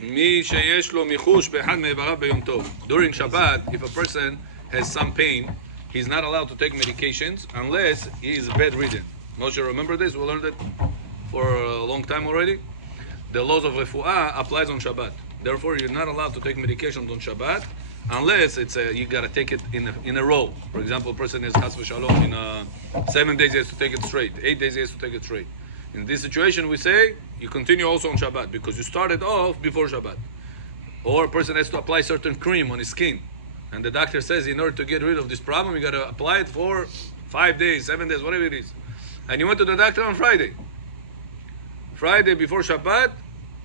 מי שיש לו מיחוש באחד מאיבריו ביום טוב. During Shabbat, if a person has some pain, he's not allowed to take medications unless he is bedridden. Moshe, remember this? We learned it for a long time already. The laws of refuah applies on Shabbat. Therefore, you're not allowed to take medications on Shabbat unless it's you gotta take it in a row. For example, a person is chas v'shalom in 7 days he has to take it straight, 8 days he has to take it straight. In this situation, we say you continue also on Shabbat because you started off before Shabbat. Or a person has to apply certain cream on his skin, and the doctor says in order to get rid of this problem, you gotta apply it for 5 days, 7 days, whatever it is. And you went to the doctor on Friday. Friday before Shabbat,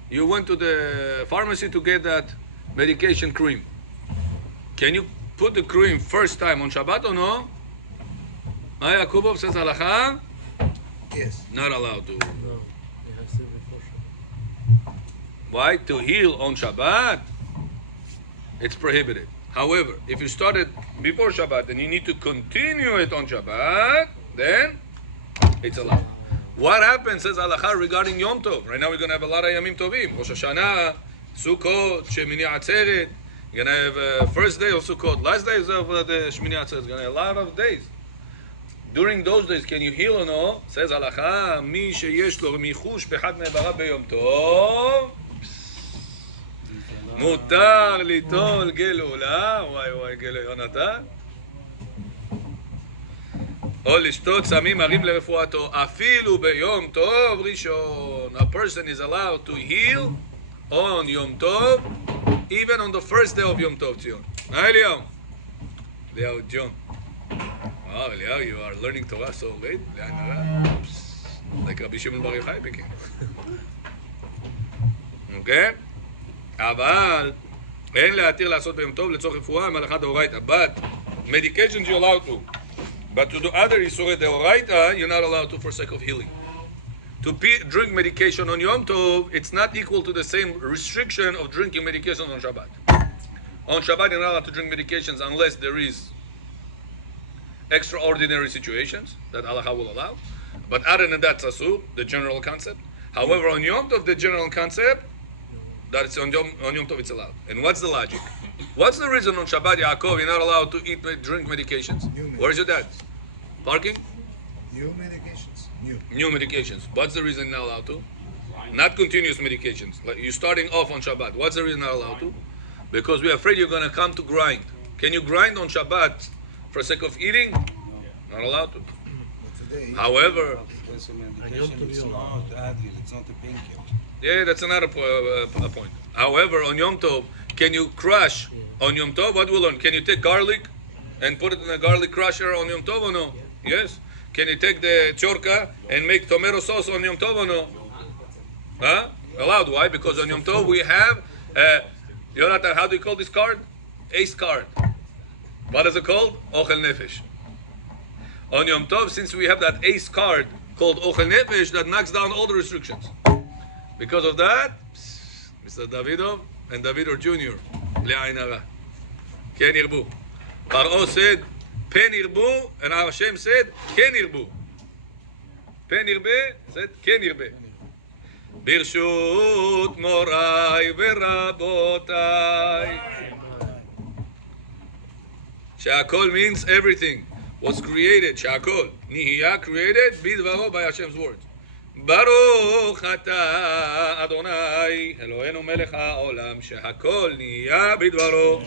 you went to the pharmacy to get that medication cream. Can you put the cream first time on Shabbat or no? Yakubov says halacha. Yes. Not allowed to. No, it has to be before Shabbat. Why? To heal on Shabbat, it's prohibited. However, if you started before Shabbat and you need to continue it on Shabbat, then it's allowed. What happens, says halacha, regarding Yom Tov? Right now we're going to have a lot of Yamim Tovim. Rosh Hashanah, Sukkot, Shemini Atzeret. You're going to have first day of Sukkot, last day of the Shemini Atzeret. You're going to have a lot of days. During those days, can you heal or no? Says halacha, Mi sheyesh lo michush bechad me'evarav beyom tov, mutar litol gelula. Why gelu Yonatan? או לשתות סמים מרים לרפואתו, אפילו ביום טוב ראשון. A person is allowed to heal on Yom Tov, even on the first day of Yom Tov, Tzion. Eliyahu. Eliyahu, John. Wow, Eliyahu, you are learning Torah so late. Like Rabbi Shimon Bar Yochai became. Okay? אבל אין להתיר לעשות ביום טוב לצורך רפואה מהלכה דאורייתא. But medications you're allowed to. But to do other Isurei Deoraita, you're not allowed to for sake of healing. To drink medication on Yom Tov, it's not equal to the same restriction of drinking medication on Shabbat. On Shabbat, you're not allowed to drink medications unless there is extraordinary situations that Allah will allow. But other than that, Tasub, the general concept. However, on Yom Tov, the general concept, that it's on Yom Tov, it's allowed. And what's the logic? What's the reason on Shabbat, Yaakov, you're not allowed to drink medications? Where's your dad? Parking? New medications. New medications. What's the reason you're not allowed to? Not continuous medications. Like you're starting off on Shabbat. What's the reason you're not allowed to? Because we're afraid you're going to come to grind. Can you grind on Shabbat for the sake of eating? Not allowed to. However, it's not Advil, it's not a painkiller. Yeah, that's another point. However, on Yom Tov, can you crush on Yom Tov? What we learn? Can you take garlic and put it in a garlic crusher on Yom Tov or no? Yes. Can you take the chorka and make tomato sauce on Yom Tov or no? Huh? Allowed. Why? Because on Yom Tov we have, Yonatan, how do you call this card? Ace card. What is it called? Ochel Nefesh. On Yom Tov, since we have that ace card called Ochel Nefesh, that knocks down all the restrictions. Because of that, Mr. Davidov and Davidov Jr. Le'ayin hara. Ken yirbu. Paro said, Pen yirbu, and Hashem said, Ken yirbu. Pen yirbe said, Ken yirbe. Birshut morai v'rabotai. Sha'akol means everything was created. Sha'akol. Nihiyah created, bidvaro by Hashem's words. ברוך אתה אדוני אלוהינו מלך העולם שהכל נהיה בדברו.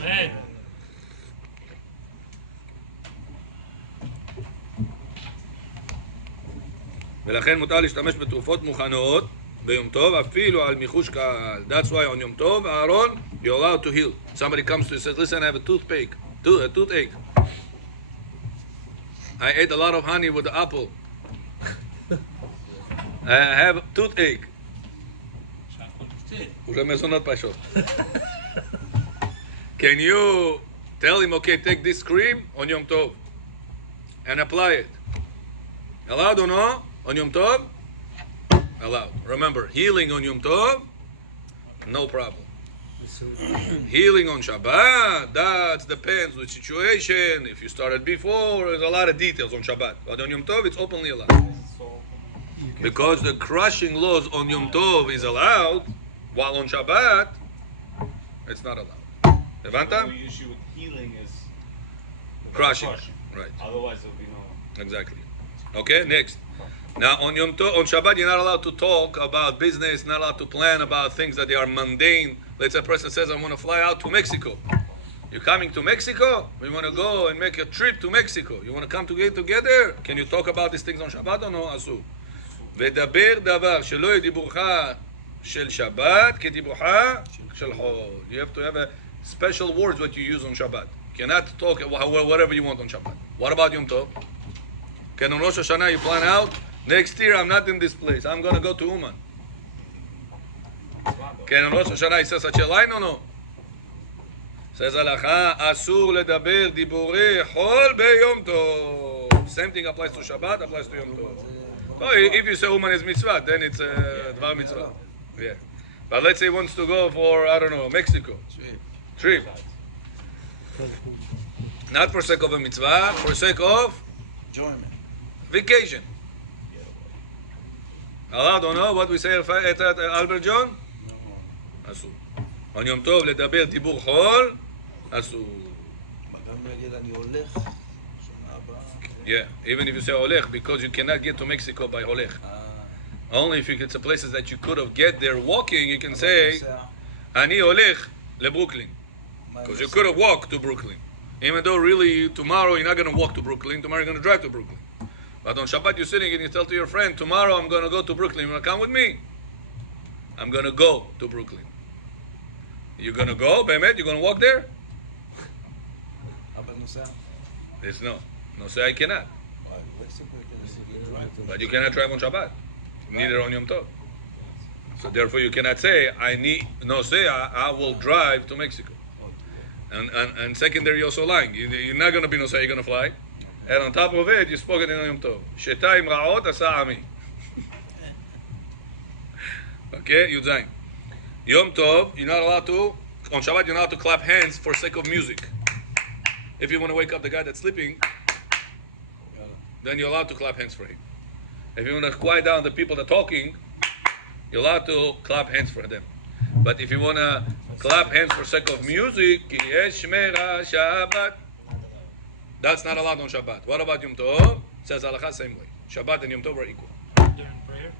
ולכן מותר להשתמש בתרופות מוכנות ביום טוב אפילו על מיחוש קהל. That's why on יום טוב, Aaron, you're allowed to heal. Somebody comes to you and says, listen, I have a toothache. I ate a lot of honey with the apple. I have toothache. Can you tell him, okay, take this cream on Yom Tov and apply it? Allowed or no? On Yom Tov? Allowed. Remember, healing on Yom Tov, no problem. Healing on Shabbat, that depends on the situation. If you started before, there's a lot of details on Shabbat. But on Yom Tov, it's openly allowed. Because the crushing laws on Yom Tov is allowed, while on Shabbat, it's not allowed. The Levanta? only issue with healing is Crushing. Right. Otherwise, there'll be no. Exactly. Okay, next. Now on Yom Tov, on Shabbat, you're not allowed to talk about business, not allowed to plan about things that they are mundane. Let's say a person says, I want to fly out to Mexico. You're coming to Mexico? We want to go and make a trip to Mexico. You want to come together? Can you talk about these things on Shabbat or no? אסור. ודבר דבר שלא יהיה דיבורך של שבת כדיבורך של חול. You have to have a special words what you use on Shabbat. You cannot talk whatever you want on Shabbat. What about Yom Tov? Can on Rosh Hashanah you plan out? Next year I'm not in this place. I'm going to go to Uman. Can on Rosh Hashanah he says such a line or no? Says Halacha, אסור לדבר דיבורי חול ביום טוב. Same thing applies to Shabbat, applies to Yom Tov. So if you say Uman is mitzvah, then it's Dvar mitzvah. Yeah. But let's say he wants to go for, I don't know, Mexico. Trip. Not for sake of a mitzvah, for sake of enjoyment. vacation. Allowed or no? What we say at Albert John? אסור. On Yom Tov לדבר דיבור חול, אסור. גם להגיד אני הולך, שנה הבאה. Yeah, even if you say הולך, because you cannot get to Mexico by הולך. Only if you get to places that you could have get there walking, you can say, אני הולך לברוקלין. Because you could have walked to Brooklyn. Even though really tomorrow you're not going to walk to Brooklyn, tomorrow you're going to drive to Brooklyn. But on Shabbat you're sitting and you tell to your friend, tomorrow I'm going to go to Brooklyn, you want to come with me? I'm going to go to Brooklyn. You're going to go, באמת? You're going to walk there? אבל נוסע. There's no. No say I cannot. But you cannot drive on Shabbat. Neither on Yom Tov. So therefore you cannot say, I will drive to Mexico. And secondary, you're also lying. You're not going to be no say, you're going to fly. And on top of it, you spoke it in Yom Tov. Shetayim ra'ot asa ami. Okay, Yudzayin. Yom Tov, you're not allowed to, on Shabbat, you're not allowed to clap hands for sake of music. If you want to wake up the guy that's sleeping, then you're allowed to clap hands for him. If you want to quiet down the people that are talking, you're allowed to clap hands for them. But if you want to clap hands for sake of music, that's not allowed on Shabbat. What about Yom Tov? Says Halachah same way. Shabbat and Yom Tov are equal. During prayer?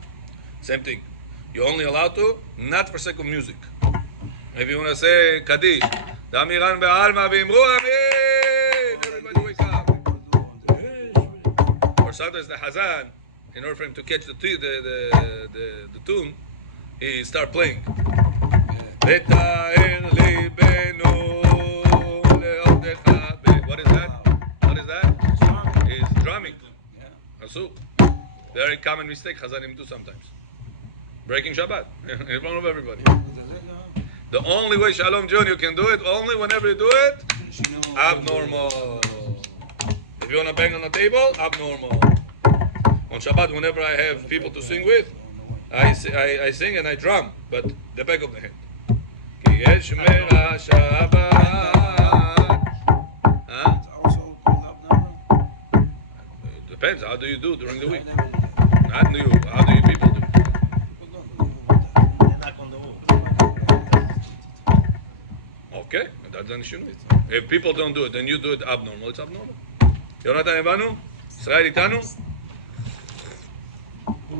Same thing. You're only allowed to, not for sake of music. If you want to say Kaddish, Damiran be'alma v'imru amin. Everybody wake up. Or sometimes the Hazan, in order for him to catch the tune, he start playing. What is that? What is that? He's drumming. Asu. Very common mistake Hazanim do sometimes. Breaking Shabbat in front of everybody. The only way Shalom Jr. can do it, only whenever you do it, abnormal. If you want to bang on the table, abnormal. On Shabbat, whenever I have people to sing with, I sing and I drum, but the back of the hand. It's also called abnormal. It depends. How do you do during the week? Not you. How do you people do? Okay, that's an issue. If people don't do it, then you do it abnormal. It's abnormal. יונתן הבנו? ישראל איתנו?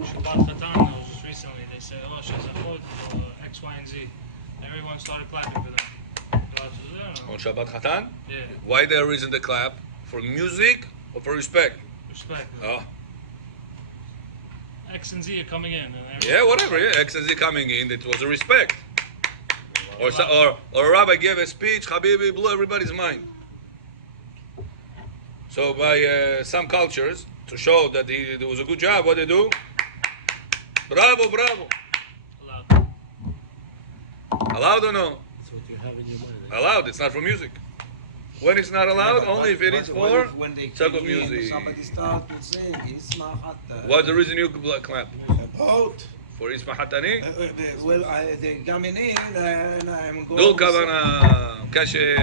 Shabbat Chatan, just recently, they said, oh, Shazachot, X, Y, and Z. Everyone started clapping for them. On Shabbat Chatan? Yeah. Why the reason they clap? For music or for respect? Respect. Oh. X and Z are coming in. Yeah, whatever. Yeah, X and Z coming in, it was a respect. Or a rabbi gave a speech, Habibi, blew everybody's mind. So by some cultures, to show that it was a good job, what they do? Bravo, bravo. Allowed. Allowed or no? That's what you have in your mind. Allowed, it's not for music. When it's not allowed, only if it is for when they sake of came in, music. somebody start to sing, Isma Hatta. What's the reason you clap? About. For Isma Hatani? Well, they come in and I'm going דול כוונה, קשה.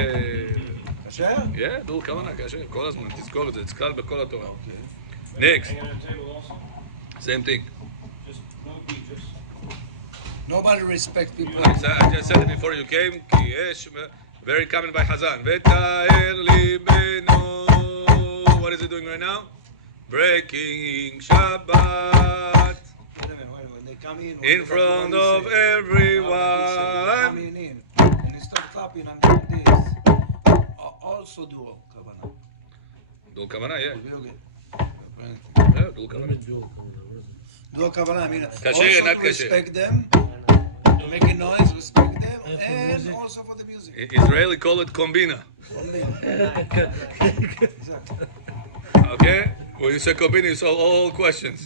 כשר? Yeah, דול כוונה, קשה. כל הזמן, תזכור את זה, זה כלל בכל התורה. Next. Hanging on the table also? Same thing. Just won't be just Nobody respects people. I just said it before you came. כי יש, very common by Hazan. ותאר ליבנו. What is he doing right now? Breaking Shabbat They come in front of everyone. coming in and they start clapping and doing this. Also do kavana. Dul Kavana, yeah. Real good. Yeah, Dul Kavana. Do kavana. I mean, Kasher, also not to kasher. respect them, to make a noise, respect them, and also for the music. Israeli call it kombina. Okay? When you say kombina, you solve all questions.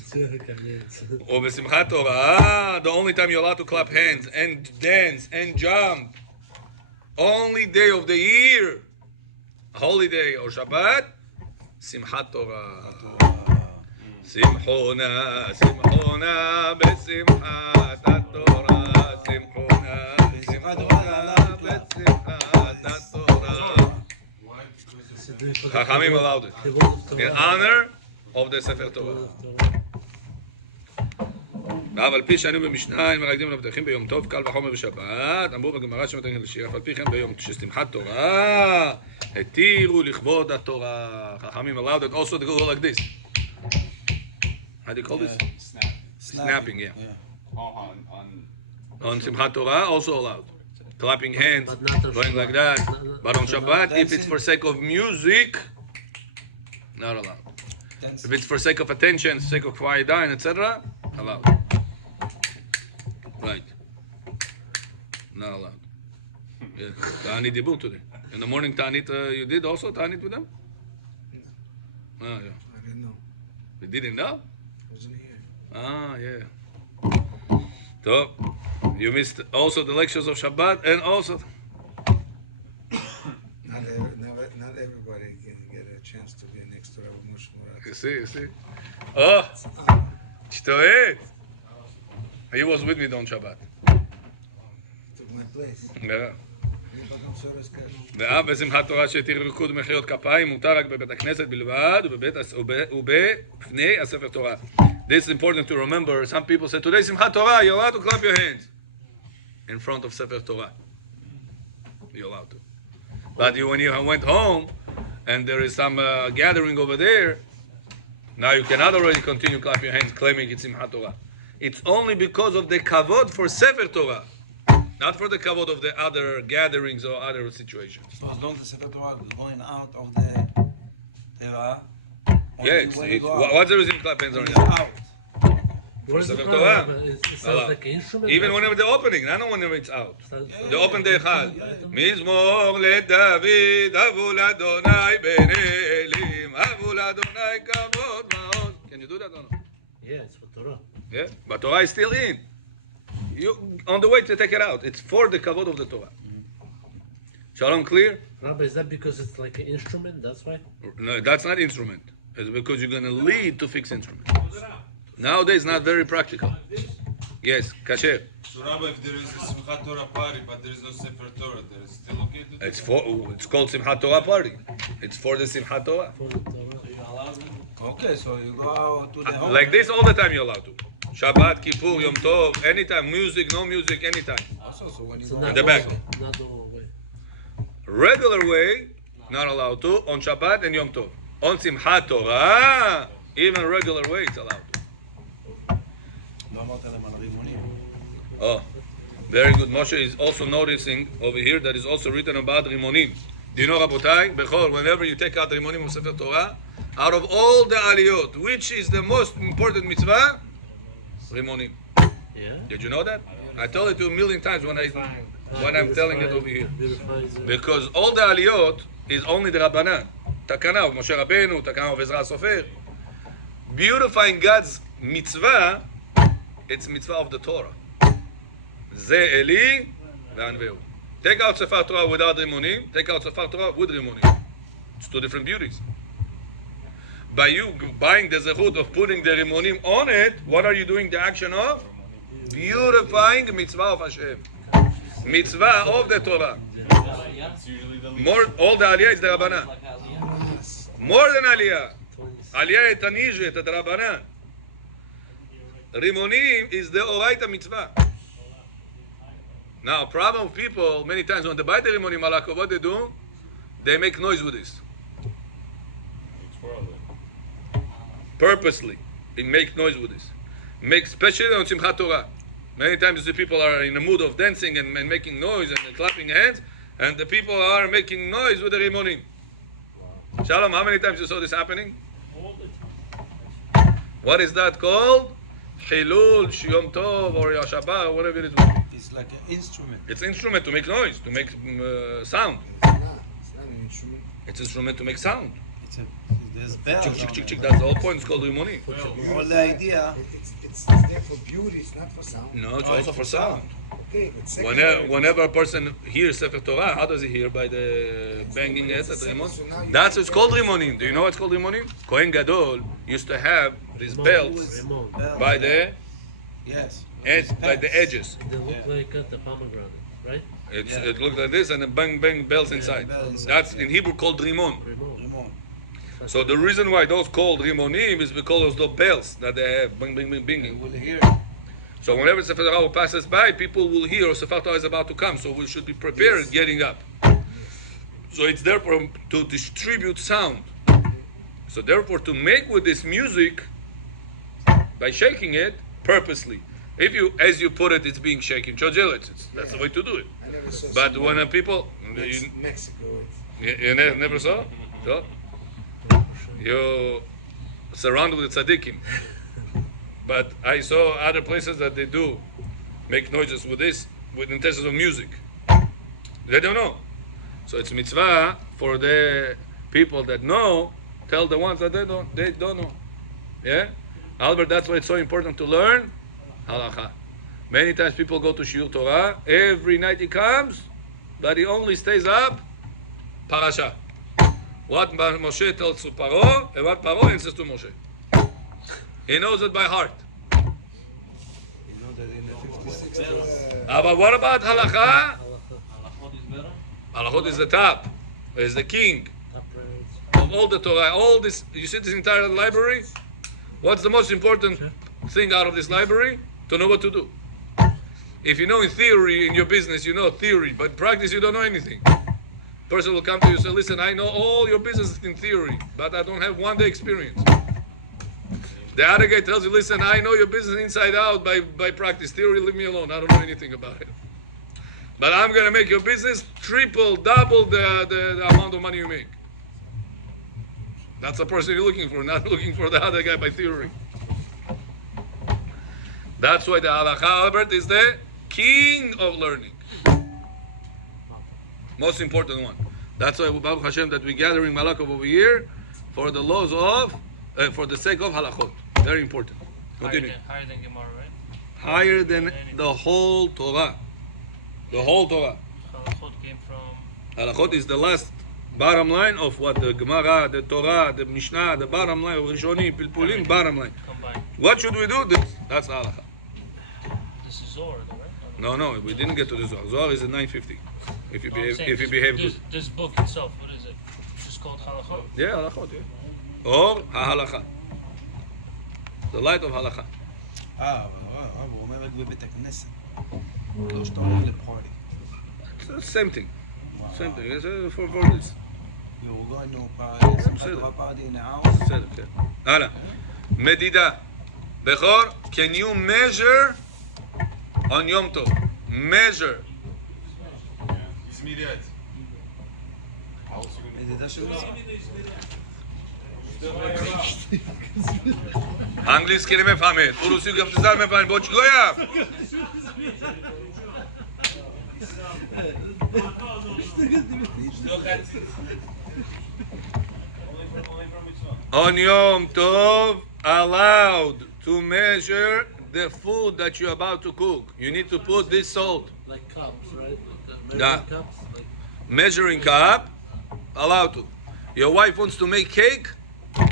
Or b'simchat Torah, the only time you're allowed to clap hands and dance and jump, only day of the year, holiday or Shabbat, simchat Torah. Simchona, simchona, b'simchat Torah, simchona, simchona, b'simchat Torah. Chachamim allowed it in honor of the Sefer Torah. ואף על פי שהיינו במשנה, אם מרקדים לבטחים ביום טוב, קל וחומר בשבת, אמרו בגמרא שמתנגד לשיר, אף על פי כן ביום ששמחת תורה, התירו לכבוד התורה. חכמים allowed it also to go like this. How do you call this? Snapping, yeah. On Simchat Torah, also allowed. Clapping hands, going like that. But on Shabbat, if it's for sake of music, not allowed. If it's for sake of attention, sake of quiet down, etc., allowed. Right. Not allowed. Yeah. Ta'anit dibur today. In the morning, Ta'anit, you did also Ta'anit with them? Oh, yeah. I didn't know. You didn't know? Wasn't here. Ah, yeah. So, you missed also the lectures of Shabbat and also... Not everybody can get a chance to be next to Rabbi Moshe Moretov. You see? Oh! Shtoet! He was with me on Shabbat. Took my place. Yeah. Welcome, Soros Kash. ואף בשמחת תורה שהתיר ריקוד מחיאות כפיים מותר רק בבית הכנסת בלבד ובפני הספר תורה. This is important to remember. Some people say, today Simchat Torah, you're allowed to clap your hands in front of Sefer Torah. You're allowed to. But when you went home and there is some gathering over there, now you cannot already continue clapping your hands claiming it's Simchat Torah. It's only because of the kavod for Sefer Torah, not for the kavod of the other gatherings or other situations. So as long as the Sefer Torah is going out of the Torah, Yes, what's the reason to clap hands on it? out. For Sefer Torah. It sounds like an instrument. Even whenever the opening, not whenever it's out. The open day אחד. מזמור לדוד, אבו לאדוני בן אלים, אבו לאדוני כבוד מעוז. Can you do that or no? Yeah, it's for Torah. Yeah, but Torah is still in. You on the way to take it out. It's for the kavod of the Torah. Shalom, clear? Rabbi, is that because it's like an instrument? That's why? No, that's not instrument. It's because you're going to lead to fix instrument. Nowadays, not very practical. Yes, kasher. So, Rabbi, if there is a Simchat Torah party, but there is no Sefer Torah, there is still okay to do It's called Simchat Torah party. It's for the Simchat Torah. For the Torah. Okay, so you go out to the home. Like this all the time you're allowed to. Shabbat, Kippur, Yom Tov, anytime. Music, no music, anytime. Also, so when you So go not In the back. Not the whole way. Regular way, not allowed to. On Shabbat and Yom Tov. On Simchat Torah, even regular way, it's allowed to. לא אמרת להם על רימונים. Oh, very good. Moshe is also noticing over here that is also written about Rimonim. Do you know, Rabotai? Bechor, whenever you take out Rimonim from Sefer Torah, out of all the aliyot, which is the most important mitzvah? Rimonim. Yeah? Did you know that? I told it to you a million times when I'm telling it over here. Because all the aliyot is only the Rabbanan. Takana of Moshe Rabbeinu, Takana of Ezra Sofer. Beautifying God's mitzvah, it's mitzvah of the Torah. Ze Eli ve'anveu. Take out Sefer Torah without Rimonim, take out Sefer Torah with Rimonim. It's two different beauties. By you buying the zechut of putting the Rimonim on it, what are you doing the action of? Beautifying mitzvah of Hashem. Mitzvah of the Torah. It's usually the least. More, all the aliyah is the Rabbanan. More than aliyah. Aliyah et taniju et Rabbanan. Rimonim is the Oraita mitzvah. Now, problem with people, many times when they buy the rimonim halakha, what they do? They make noise with this. Purposely. They make noise with this. Especially on Simchat Torah. Many times the people are in a mood of dancing and making noise and clapping hands, and the people are making noise with the rimonim. Shalom, how many times you saw this happening? What is that called? Hilul, Yom Tov, or Shabbat, or whatever it is. It's like an instrument. It's an instrument to make noise, to make sound. It's not an instrument. It's an instrument to make sound. There's bells. Chick, chick, on chick, it. chick. That's the whole point. It's called rimonim. All the idea. It's there for beauty. It's not for sound. No, it's also for sound. Okay, but secondary. Whenever a person hears Sefer Torah, how does he hear? By the banging head at the rimon? That's what's called rimonim. Do you know what's called rimonim? Kohen Gadol used to have these belts Remote. by the Yes. by the edges. They look like the pomegranate, right? It looked like this, and then bang bang bells inside. bell inside, That's yeah. in Hebrew called rimon. Remote. Remote. So the reason why those called rimonim is because of those bells that they have, bang bang bang You banging. will hear. So whenever Sefer Torah passes by, people will hear Sefer Torah is about to come. So we should be prepared getting up. So it's therefore to distribute sound. So therefore to make with this music by shaking it purposely. If you, as you put it, it's being shaken. That's the way to do it. I never saw But someone when people, Mexico. you never saw? So you surrounded with tzaddikim. But I saw other places that they do make noises with this, with intentions of music. They don't know. So it's mitzvah for the people that know, tell the ones that they don't know. Yeah? Albert, that's why it's so important to learn halakha. Many times people go to Shiur Torah, every night he comes, but he only stays up parasha. What Moshe tells to Paro, and what Paro answers to Moshe. He knows it by heart. You know that in the 56th. But what about halakha? Halachot is the top, is the king of all the Torah. All this, you see this entire library? What's the most important thing out of this library? To know what to do. If you know in theory, in your business, you know theory, but in practice you don't know anything. Person will come to you and say, listen, I know all your business in theory, but I don't have one day experience. The other guy tells you, listen, I know your business inside out by practice. Theory, leave me alone. I don't know anything about it. But I'm going to make your business triple, double the amount of money you make. That's the person you're looking for, not looking for the other guy by theory. That's why the halakha, Albert, is the king of learning. Most important one. That's why, Baruch Hashem, that we're gathering Malakov over here for the laws of, for the sake of halachot. Very important. Continue. Higher than Gemara, right? Higher than the whole Torah. The whole Torah. Halachot came from Halachot is the last bottom line of what the Gemara, the Torah, the Mishnah, the bottom line of Rishonim, Pilpulim, bottom line. combined. What should we do? That's halakha. This is Zohar, though, right? No, we didn't get to the Zohar. Zohar is at 950. If you No, I'm behave, saying if you behave good. this book itself, what is it? It's just called Halachot. Yeah, halachot. Yeah. Or halakha. The light of halakha. הוא אומר רק בבית הכנסת. לא שאתה הולך לפארטי. It's the same thing. Same thing. It's for this. You're going to a party in the house. בסדר, כן. הלאה. מדידה. בכור, can you measure on Yom Tov? Measure. Измерять. מדידה של מה? Английский не мефамед. Урусский гafтизар мефамед. Боч гоя. On Yom Tov, allowed to measure the food that you're about to cook. You need to put this salt. Like cups, right? Like Yeah. cups. Like, Measuring cup, allowed to. Your wife wants to make cake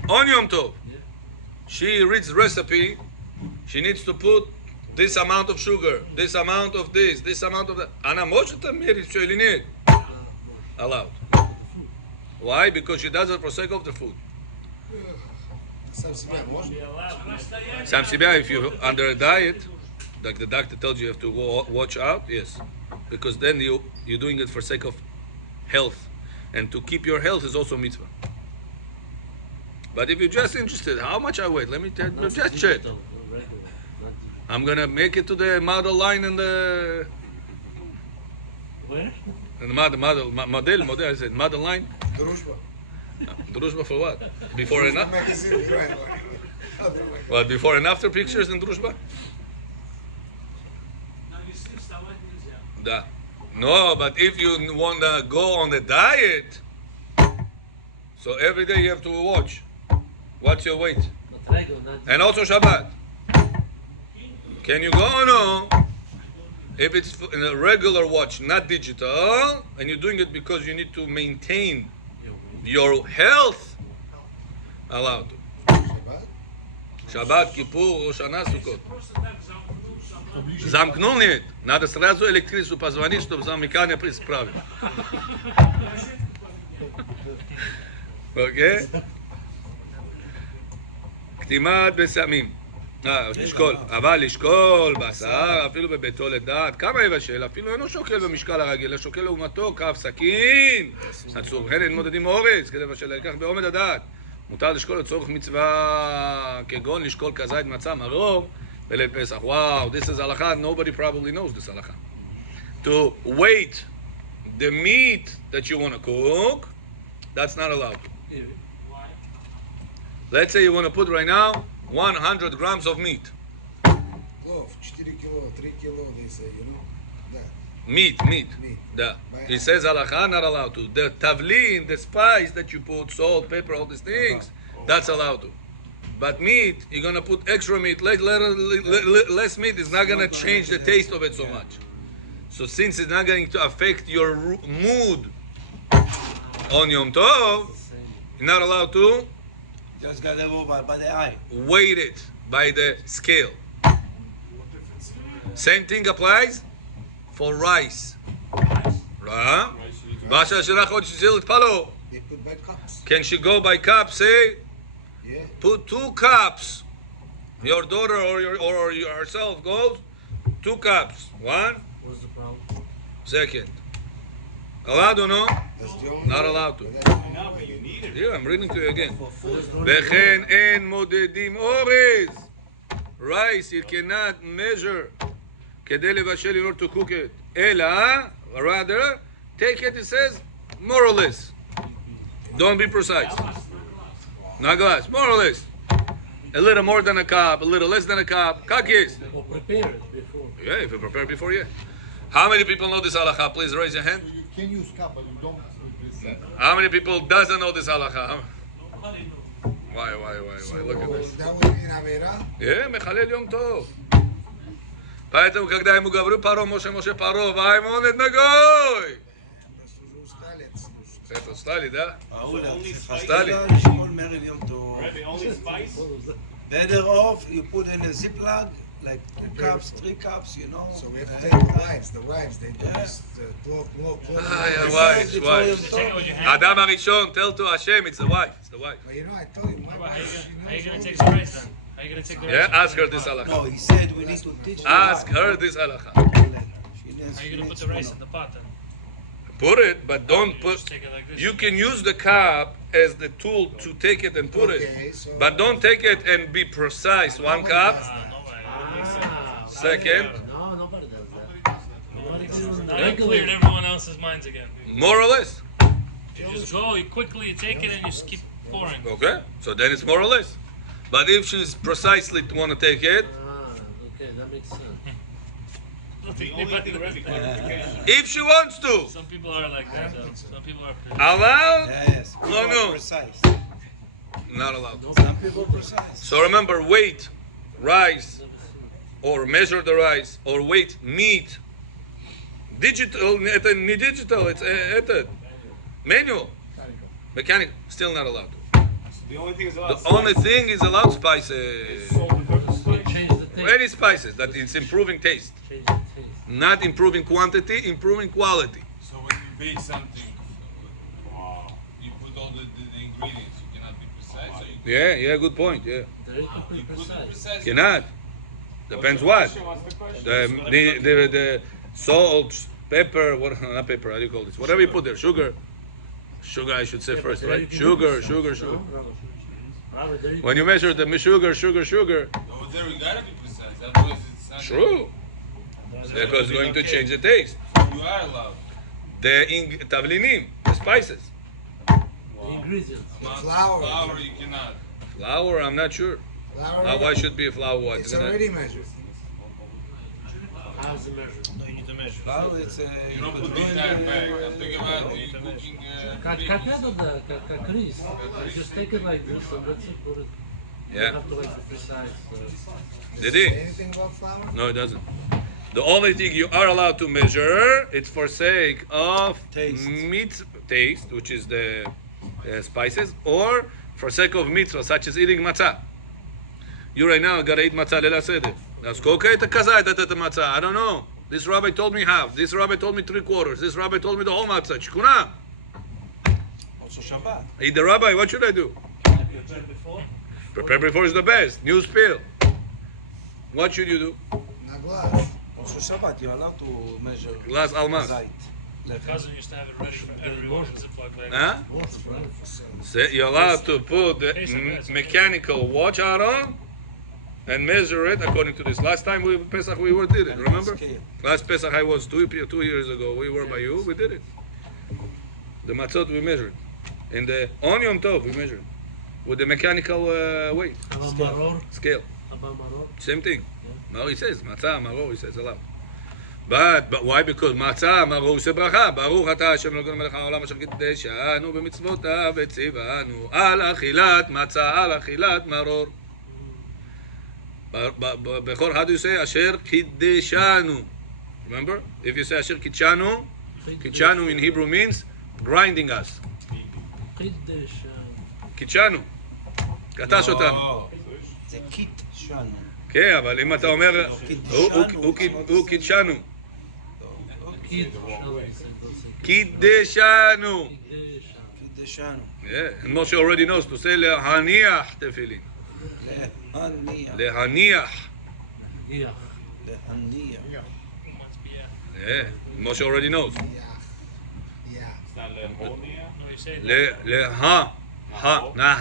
on Yom Tov. She reads recipe. She needs to put this amount of sugar, this amount of this amount of that. Ana Moshe tamir shelinit. Allowed. Why? Because she does it for sake of the food. Sam Sibia, if you're under a diet, like the doctor tells you have to watch out, yes. because then you're doing it for sake of health, and to keep your health is also mitzvah. But if you're just interested, how much I weigh? Let me tell you, just check. Digital, regular, not digital. I'm gonna make it to the model line and the Where? model. I said model line. Drushba. Drushba for what? Before and after? Magazine, right? Other way. What? Before and after pictures in Drushba? Da. No, but if you wanna go on the diet, so every day you have to watch. What's your weight? Not regular, not And also Shabbat. Can you go or no? If it's in a regular watch, not digital, and you're doing it because you need to maintain your health, allowed to. Shabbat? Shabbat, Kippur, Rosh Hashanah, Sukkot. Замкнули. Надо сразу электричеству позвонить, чтобы замыкание исправить. אוקיי? קטימת בסמים. לשקול. אבל לשקול בשר, אפילו בביתו לדעת. כמה יבשל? אפילו אינו שוקל במשקל הרגיל, אלא שוקל לעומתו כף סכין. עצור. הן מודדים אורז, כדי לבשל לקח בעומד הדעת. מותר לשקול לצורך מצווה, כגון לשקול כזית מצה מרור בליל פסח. וואו, this is הלכה, nobody probably knows this הלכה. To weight the meat that you want to cook, that's not allowed. Let's say you want to put right now 100 grams of meat. Plov, 4 kilo, 3 kilo, they say, you know? That. Meat. Meat. Да. He says halacha, not allowed to. The tavlin, the spice that you put, salt, pepper, all these things, that's allowed to. But meat, you're going to put extra meat. Less meat is not going to change the taste of it so much. So since it's not going to affect your mood on Yom Tov, you're not allowed to Just got to go by the eye. weight it by the scale. Same thing applies for rice. Right? They put by cups. Can she go by cups? Say, Yeah. put 2 cups. Your daughter or yourself goes 2 cups. 1, What's the problem? second. Allowed or no? That's the only Not way. allowed to. But that's- Yeah, I'm reading to you again. For food. וכן אין מודדים אורז. Rice, you cannot measure כדי לבשל in order to cook it. אלא, rather, take it, it says, more or less. Don't be precise. Not glass, more or less. A little more than a cup, a little less than a cup. Kakis. Or prepare it before. Yeah, if you prepare before, yeah. How many people know this halacha? Please raise your hand. You can use cup, but you don't use this. How many people doesn't know this halacha? Why? Look at this. That would be in Avera. מחלל יום טוב. Поэтому, когда ему говорю, Паро, Моше, Паро, Ваймон, это ногой. Это устали, да? Stali. Better off you put in a ziploc, like the cups, 3 cups, you know. So we have to take the wives, they do this, cloth. wives. Take it with your hand. Adam Arishon, tell to Hashem, it's the wife. But you know, I told you, my How wife, you she gonna knows take all the this. rice then? How you gonna take the rice? Yeah, ask her this No, halacha. he said we need to teach the Ask wife. her this halacha. How you gonna put the rice in the pot then? Put it, but don't You put. just take it like this. You can use the cup as the tool to take it and put Okay, it. so- But don't take it and be precise. 1 cup, No way. second, No, nobody does that. Nobody does Now that. you cleared everyone else's minds again. more or less. You just go, you quickly take it and you just keep pouring. Okay, so then it's more or less. But if she's precisely to want to take it, Okay, that makes sense. if she wants to, Some people are like that. Some people are. allowed, Yes. No, people no. are precise. not allowed. Some people precise. So remember, weight rice, or measure the rice, or weight meat. Digital, это не digital, it's это manual, mechanical, still not allowed. The only thing is The only thing is allowed spices, Change the taste. any spices that it's improving taste, Change the taste. not improving quantity, improving quality. So when you bake something, you put all the ingredients. You cannot be precise. So you, Yeah, good point. Yeah, There is to be you put it precise. precise. cannot. Depends what. The salt, pepper, what, not pepper, how do you call this? Whatever you put there, sugar. Sugar, I should say first, right? Sugar. When you measure the sugar. Over there we gotta be precise. Otherwise it's not. True. Because it's going to change the taste. You are allowed. The tavlinim, the spices. The ingredients. Flour you cannot. Flour, I'm not sure. Flour, Why should be a flour? What? it's Isn't it? already measured. How's the measure? No, you need to measure. Now it's You don't put the entire bag. I'm thinking about you cooking. Как это, как рис. You just take it like this and that's it. Put it. You Yeah. don't have to like be precise. Did he? Anything about flour? No, it doesn't. The only thing you are allowed to measure, it's for sake of Taste. meat taste, which is the spices, or for sake of mitzvah, such as eating matzah. You right now gotta eat matzah leila seder. Now, okay, the matzah. I don't know. This rabbi told me half. This rabbi told me 3/4. This rabbi told me the whole matzah. Shkuna. also Shabbat. Eat the rabbi. What should I do? Prepare before. Prepare before is the best. New spill. What should you do? Not glass. Also Shabbat, you're allowed to measure Glass almas. zayit. My cousin used to have it ready for everyone in Ziploc bag. Huh? So you're allowed to put the mechanical watch out on and measure it according to this. Last time we Pesach we did it. Remember? Scale. Last Pesach I was 2 years ago. We were by you. We did it. The matzot we measured. In the on Yom Tov we measured with the mechanical weight Maror. scale. Maror. Same thing. Maror he says matzah maror he says allowed. But why? Because matzah maror זה ברכה. ברוך אתה השם אלוקינו מלך העולם אשר קידשנו במצוותיו וציוונו על אכילת מצה על אכילת מרור. Bechor, how do you say אשר קידשנו? Remember? If you say אשר קידשנו, קידשנו in Hebrew means grinding us. קידשנו. קטש אותנו. זה קיט שלנו. כן, אבל אם אתה אומר, הוא קידשנו. קידשנו. קידשנו. Yeah, and Moshe already knows to say להניח תפילין. להניח. להניח. להניח. Must be Yeah, Moshe already knows. Yeah. no, you say להה. ha, not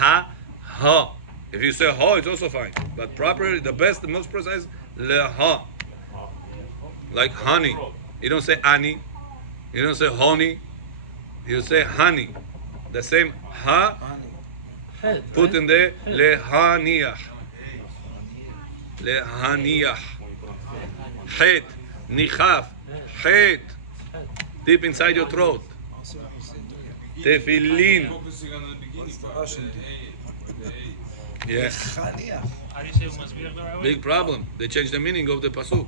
ha. If you say ha, it's also fine. But properly, the best, the most precise, leha. Like honey. You don't say ani. You don't say honey. You say honey. The same ha, put in there, lehaniach. Lehaniach. Het, nichaf, het. Deep inside your throat. Tefillin. Focusing on the beginning part. Yeah. how do you say masbiach the right way? Big problem. They changed the meaning of the pasuk,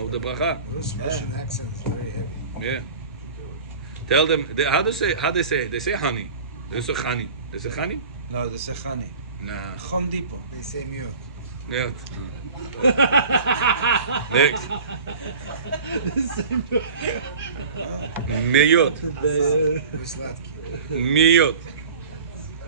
of the bracha. Russian accent is very heavy. Yeah. Tell them how they say it? They say honey. They say honey. They say honey? לא, זה סחני. Nah. חום דיפו. They say mute. Yeah. Next. מיות. Slatki. מיות.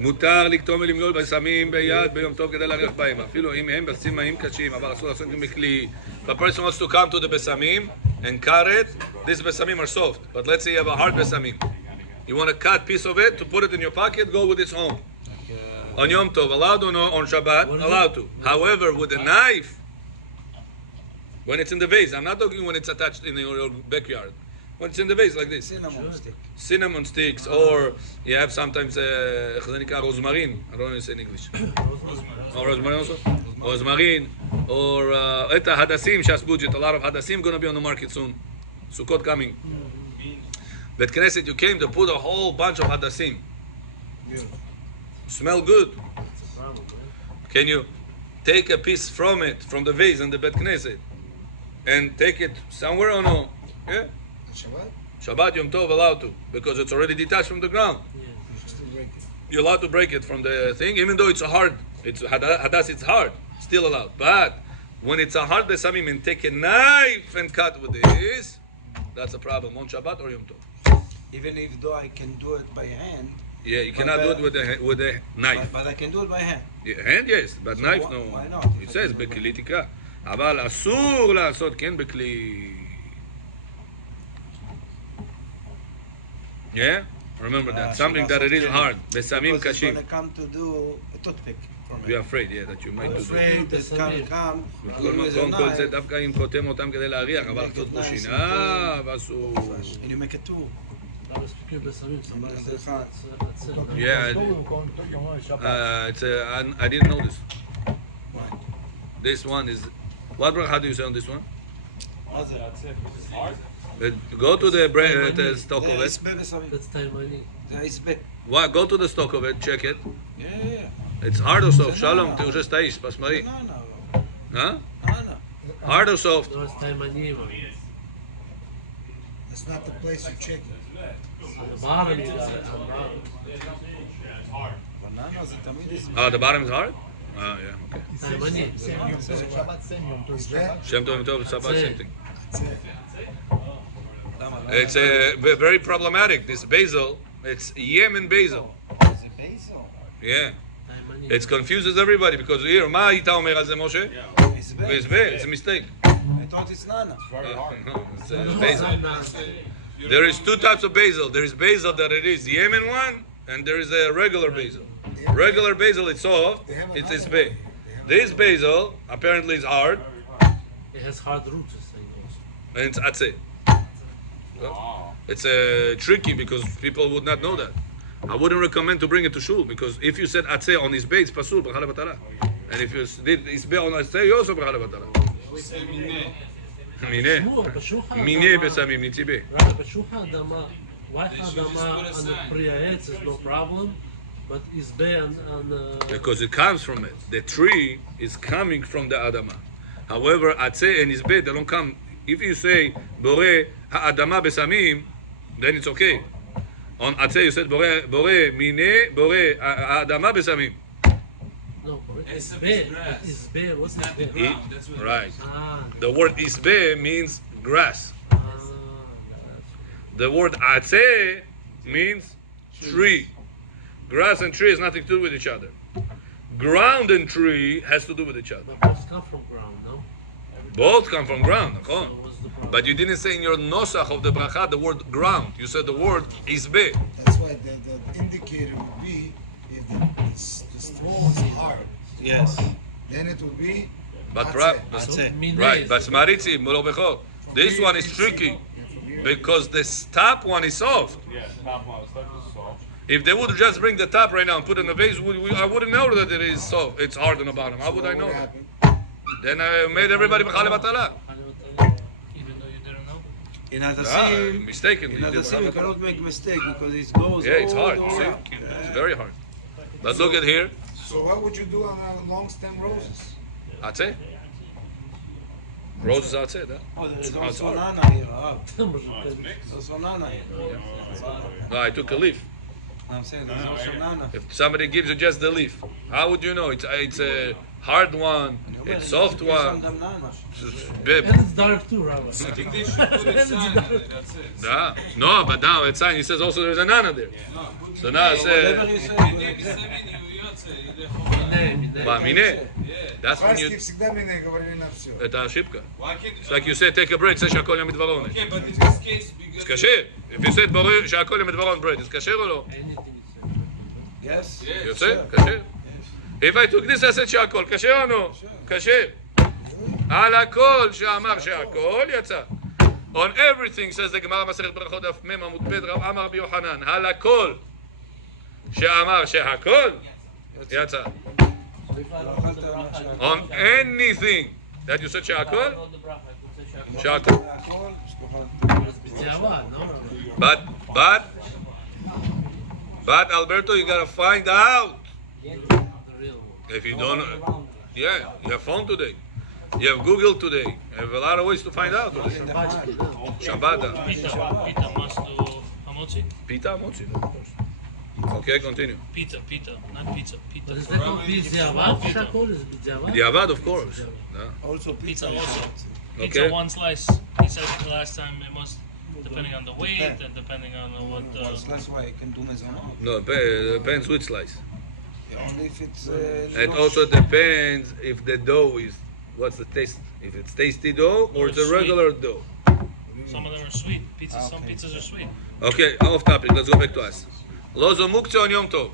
מותר לקטום ולמלול בסמים ביד ביום טוב כדי להריח בהם, אפילו אם הם בסימאים קשים, אבל אסור לעשות עם בכלי. If a person wants to come to the besamim and cut it, these besamim are soft. But let's say you have a hard besamim. You want to cut piece of it to put it in your pocket, go with this home. On Yom Tov, allowed or no? On Shabbat, allowed to. However, with a knife, when it's in the vase, I'm not talking when it's attached in your backyard. When it's in the vase like this. cinnamon stick. Cinnamon sticks, or you have sometimes rosemary. I don't know how to say in English. Or rosemary also? Rosemary, or hadassim, shasbujit. A lot of hadassim going to be on the market soon. Sukkot coming. But Knesset, you came to put a whole bunch of hadassim. Smell good. Can you take a piece from it, from the vase in the Bet Knesset, and take it somewhere or no? Yeah? Shabbat? Shabbat, Yom Tov, allowed to, because it's already detached from the ground. You still break it. You're allowed to break it from the thing, even though it's a hard. It's hadas, it's hard, still allowed. But when it's a hard besamim and take a knife and cut with this, that's a problem on Shabbat or Yom Tov. Even if though I can do it by hand. Yeah, you cannot do it with a knife. But I can do it by hand. Yeah, hand, yes, but So knife, why- no. why not? It says בכלי תקרא, אבל אסור לעשות כן בכלי. Yeah? Remember that. Something that it is hard. Besamim Because he's kashim. gonna come to do a toothpick for me. You're afraid, yeah, that you might do that. afraid that can come, בכל give me the מקום כל זה knife, דווקא אם קוטם אותם כדי להריח, אבל לחצות פה שינה, ואסור. and you make a tool. למה ספקים בסמים? זה אחד. Yeah, it's I didn't know this. This one is, what bracha do you say on this one? Go to the stock זה of it. הסבה בסמים. That's תימני. זה הסבה. What? Go to the stock of it, check it. Yeah. It's hard or soft? Shalom, תראה שאתה איש, בשמאלי. No. Huh? Hard or soft? לא, אז תימני. It's not the place you check it. On the bottom, you got it. On the bottom. בננה זה תמיד הסבה. The bottom is hard? Oh, yeah, okay. תימני. Shabbat same Yom Tov. Shem Tov, Yom Tov, Shabbat, same thing. למה? It's very problematic. This basil, it's Yemen basil. זה בייסל. Yeah. תימני. It confuses everybody because here, מה היית אומר על זה, משה? הסבה. It's a mistake. I thought it's nana. No, it's basil. There is two types of basil. There is basil that it is Yemen one, and there is a regular basil. Regular basil, it's soft. It's isbe. This basil apparently is hard, It has hard roots, this thing also. and it's atzeh. It's tricky because people would not know that. I wouldn't recommend to bring it to shul because if you said atzeh on isbe, it's pasul b'chala b'tala. And if you did isbe on atzeh, you also b'chala b'tala. Mineh. תשמעו, בשוך Mineh האדמה, בסמים ניציבה. רק בשוך האדמה, וואי האדמה, on פרי העץ is no problem, but is on Because it comes from it. The tree is coming from the Adama. However, Atzeh and Isbeh, they don't come. If you say, Bore ha'adama besamim, then it's okay. On Atzeh you said, Bore mine, Bore ha'adama besamim. no, is bear, what's that? Right. Ah, The word Isbeh means grass. that's The word Atzeh means tree. Grass and tree has nothing to do with each other. Ground and tree has to do with each other. but both come from ground, no? Both come from ground. So what's the problem? But you didn't say in your nosach of the bracha the word ground. You said the word isbe. That's why the indicator would be if the straw is hard, Yes. then it would be But atzeh. So, Atzeh. mineh right, is- but smaritzi, mulo bechor. This one is tricky because the top one is soft. If they would just bring the top right now and put it in the vase, I wouldn't know that it is soft. It's hard on the bottom. How would I know What that? happened? Then I made everybody b'chale batala. Even though you didn't know. In other Ah, scene, mistakenly. in you other did scene, you b'chale cannot make mistake because it goes Yeah, it's all hard. the See? way up. It's very hard. But look at here. So what would you do on long stem roses? Atzeh. Roses atzeh. Huh? Oh, there's It's also hard. nana here. Oh, It's there's also nana here. No, I took a leaf. I'm saying there's also nana. If somebody gives you just the leaf, how would you know? It's a hard one, it's soft one. And it's dark too, Rabbi. I think they should put a sign on it, that's it. Yeah. No, but now it's sign. He says also there's a nana there. So now it Whatever says, you say, Ba'mineh. That's when Фарски you. всегда ми не говорили на все. Это ошибка. Why can't It's like you say, take a break, say שהכל יהיה מדברון. Okay, but in this case, because It's kasher. If you said ברור שהכל יהיה מדברון bread, it's kasher or לא? Anything you say. yes. יוצא? kasher. If I took this, I said שהכל, kasher or no? kasher. על הכל שאמר שהכל יצא. On everything, says the Gemara מסכת ברכות דף מ' עמוד ב' רב אמר רבי יוחנן, על הכל שאמר שהכל יצא. On anything that you said שהכל, שהכל. It's b'diavad, no, Rabbi? But Alberto, you gotta find out. The real one. If you don't, yeah, you have phone today. You have Google today. You have a lot of ways to find out. Shabbat. Pita must do hamotzi. Pita, mochi. Okay, continue. Pita, not pizza. Pita. But is that called b'diavad? Shakol is b'diavad? Diavad, of course. Yeah. Also Pizza pizza. also. Pizza Okay. one slice. He said the last time it must, depending on the weight and depending on what. That's why I can do mezonot. No, depends which slice. Only if it's. It also depends if the dough is, what's the taste? If it's tasty dough or it's a regular dough. Some of them are sweet. Some pizzas are sweet. Okay, off topic. Let's go back to us. Laws of Muktzeh on Yom Tov.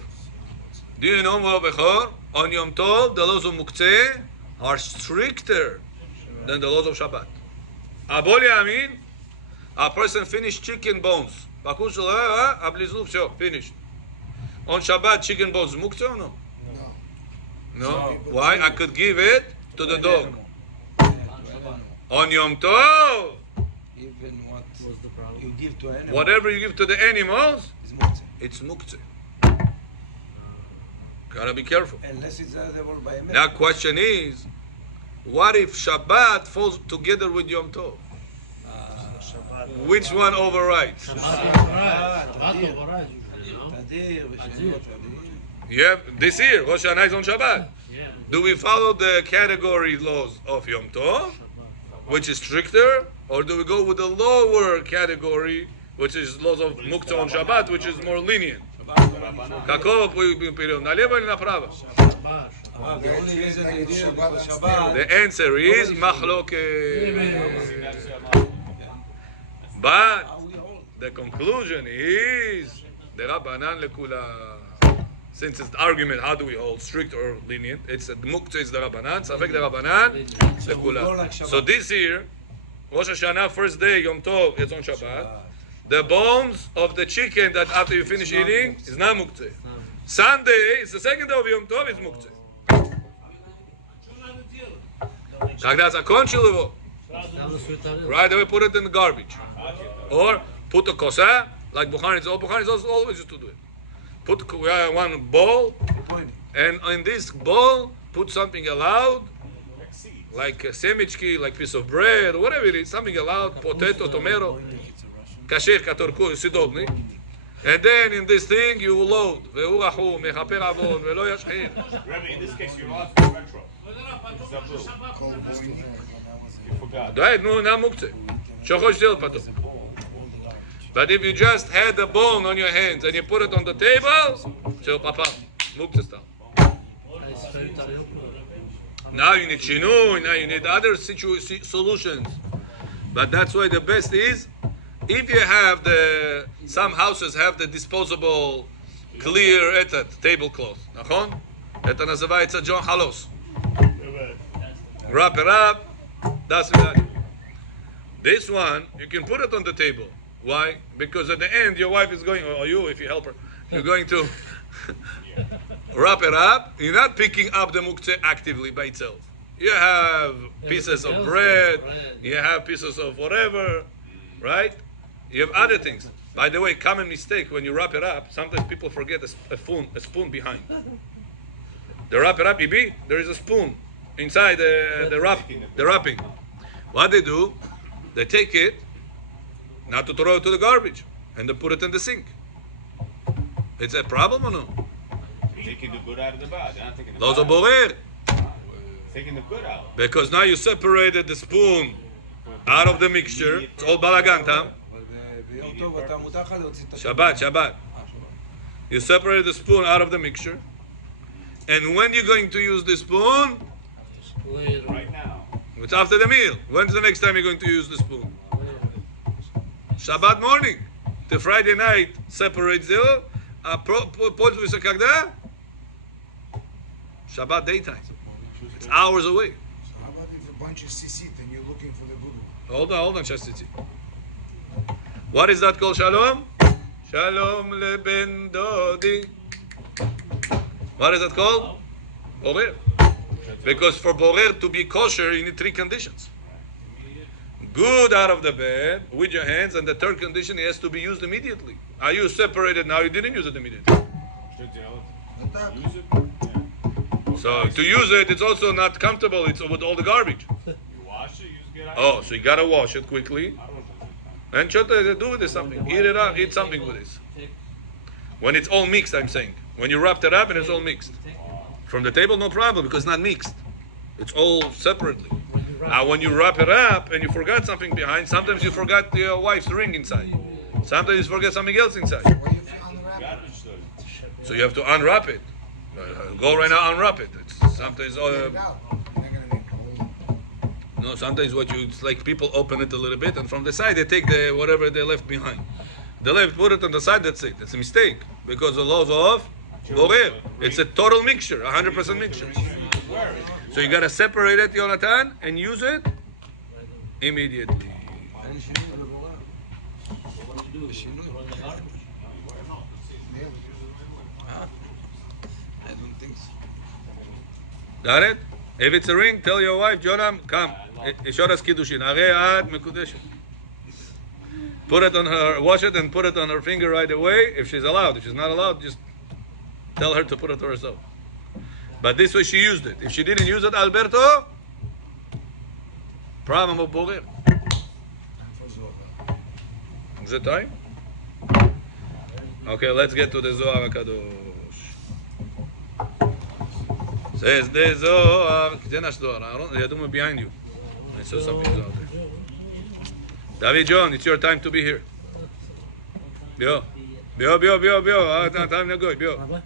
Do you know, Moretov, on Yom Tov, the laws of Muktzeh are stricter than the laws of Shabbat. Abol Yamin, a person finished chicken bones. Finished. On Shabbat, chicken bones, Muktzeh or no? No. Why? I could give it to the dog. On Yom Tov, Even what What's the problem? you give to animal whatever you give to the animals, is muktzeh. it's Muktzeh. Gotta be careful. Unless it's edible by a man. Now, question is, what if Shabbat falls together with Yom Tov? Which one overrides? Shabbat overrides usually, no? Tadir, v'shenot, tadir. You have this year, Rosh Hashanah is on Shabbat. Yeah. Do we follow the category laws of Yom Tov, which is stricter, or do we go with the lower category, which is laws of Muktzah on Shabbat, which is more lenient? Какого период? Налево или направо? The only reason they did it was Shabbat. The answer is machloket. But the conclusion is the Rabbanan lekula. Since it's the argument, how do we hold strict or lenient? It's the Muktzah is the Rabbanan, Safek the Rabbanan lekula. So this year, Rosh Hashanah first day Yom Tov, it's on Shabbat. The bones of the chicken that after you finish eating is not Muktzah. Sunday is the second day of Yom Tov, it's Muktzah. Когда закончил его, right away put it in the garbage. Or put a kosa, like Bukhari's also always used to do it. Put one bowl, and in this bowl, put something allowed, like a semichki, like piece of bread, whatever it is, something allowed, potato, tomato, kasher, katorku, sidobni. And then in this thing you will load. Ve'urahu, mechaper avon, ve'lo yashhin. Rabbi, in this case, you're allowed to do retro. You forgot. Right, no, not muktzeh. Shochosh del pato. But if you just had the bone on your hands and you put it on the table, so papa, muktzeh style. Now you need shinui, now you need other solutions. But that's why the best is, if you have some houses have the disposable clear tablecloth. נכון? Это называется John Halos. Wrap it up. That's it. This one, you can put it on the table. Why? Because at the end, your wife is going, or you, if you help her, you're going to wrap it up. You're not picking up the muktzeh actively by itself. You have pieces of bread, you have pieces of whatever, right? You have other things. By the way, common mistake when you wrap it up, sometimes people forget a spoon behind. They wrap it up, there is a spoon inside the wrapping. What they do, they take it, not to throw it to the garbage, and they put it in the sink. It's a problem or no? Taking the good out of the bad. They're not taking the Those are bad out. borer. Taking the good out. Because now you separated the spoon out of the mixture. It's all balagan tam. ביום טוב אתה מותר לך להוציא את Shabbat. You separated the spoon out of the mixture. And when you're going to use the spoon, Right now. it's after the meal. When's the next time you're going to use the spoon? Shabbat morning. The Friday night separates the пользуйся когда? Shabbat daytime. It's hours away. So how about if a bunch is sisit and you're looking for the good one? Hold on, Chastity. What is that called? Shalom? Shalom leben dodi. What is that called? Borer. Because for borer to be kosher, you need three conditions. Good out of the bed with your hands, and the third condition, it has to be used immediately. Are you separated now? You didn't use it immediately. Use it. So to use it, it's also not comfortable. It's with all the garbage. You wash it, you just get out. Oh, so you gotta wash it quickly. And do with this something. Eat it up. Eat something with this. When it's all mixed, I'm saying. When you wrapped it up and it's all mixed. From the table, no problem, because it's not mixed. It's all separately. Now, when you wrap it up and you forgot something behind, sometimes you forgot your wife's ring inside. Sometimes you forget something else inside. Where you unwrap it? Garbage though. So you have to unwrap it. Go right now, unwrap it. It's sometimes, Get it out. You're not gonna make cold. no, sometimes it's like people open it a little bit, and from the side they take whatever they left behind. the left, put it on the side, that's it. It's a mistake. Because the laws of Borer. It's a total mixture, 100% mixture. So you gotta separate it, Yonatan, and use it immediately. I don't think so. Got it? If it's a ring, tell your wife, Jonam, come. Ishoras Kiddushin. Arei ad mekudeshet. Put it on her, wash it and put it on her finger right away if she's allowed. If she's not allowed, just tell her to put it to herself. But this way she used it. If she didn't use it, Alberto, problem of Borer. Is it time? Okay, let's get to the Zohar HaKadosh. Says the Zohar. Kitenash Zohar. I'm behind you. I saw some people out there. David John, it's your time to be here. Bio. Time to go. Bio.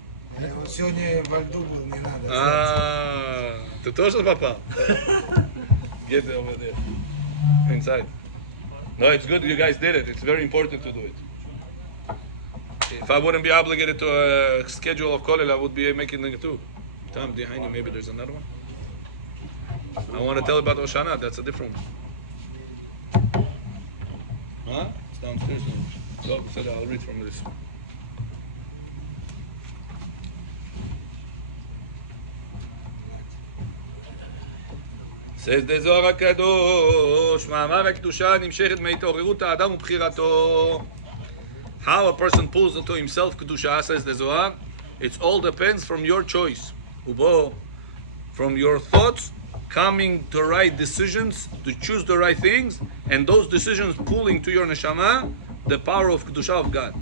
Сегодня во льду был, не надо. Ты тоже попал? Get over there. Inside. No, it's good you guys did it. It's very important to do it. If I wouldn't be obligated to a schedule of Kolel, I would be making it too. Tom, behind you, maybe there's another one. I want to tell about Oshana. That's a different one. Huh? It's downstairs. So I'll read from this. Says the Zohar HaKadosh, מאמר הקדושה נמשכת מהתעוררות האדם ובחירתו. How a person pulls into himself kedusha, says the Zohar, it all depends from your choice. Ubo, from your thoughts, coming to right decisions, to choose the right things, and those decisions pulling to your neshama, the power of kedusha of God.